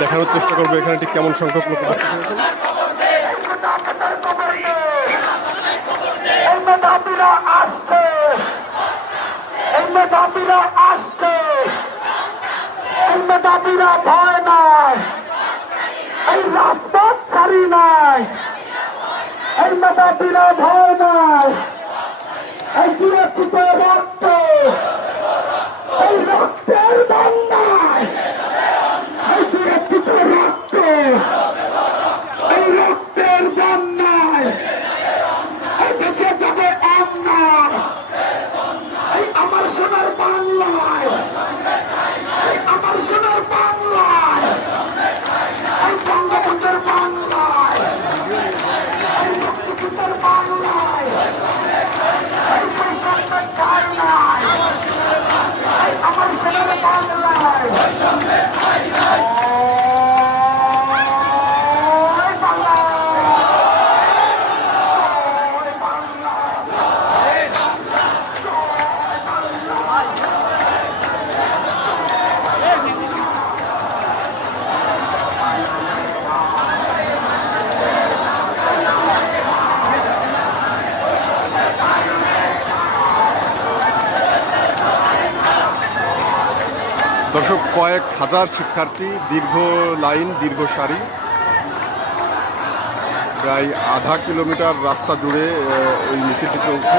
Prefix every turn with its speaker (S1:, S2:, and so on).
S1: দেখানোর চেষ্টা করব, এখানে ঠিক কেমন সংখ্যক লোক
S2: আসছে। ভয় নাই। এই ভয় এই রক্ত।
S1: দর্শক, কয়েক হাজার শিক্ষার্থী দীর্ঘ লাইন, দীর্ঘ সারি, প্রায় আধা কিলোমিটার রাস্তা জুড়ে ওই মিছিলটি চলছে।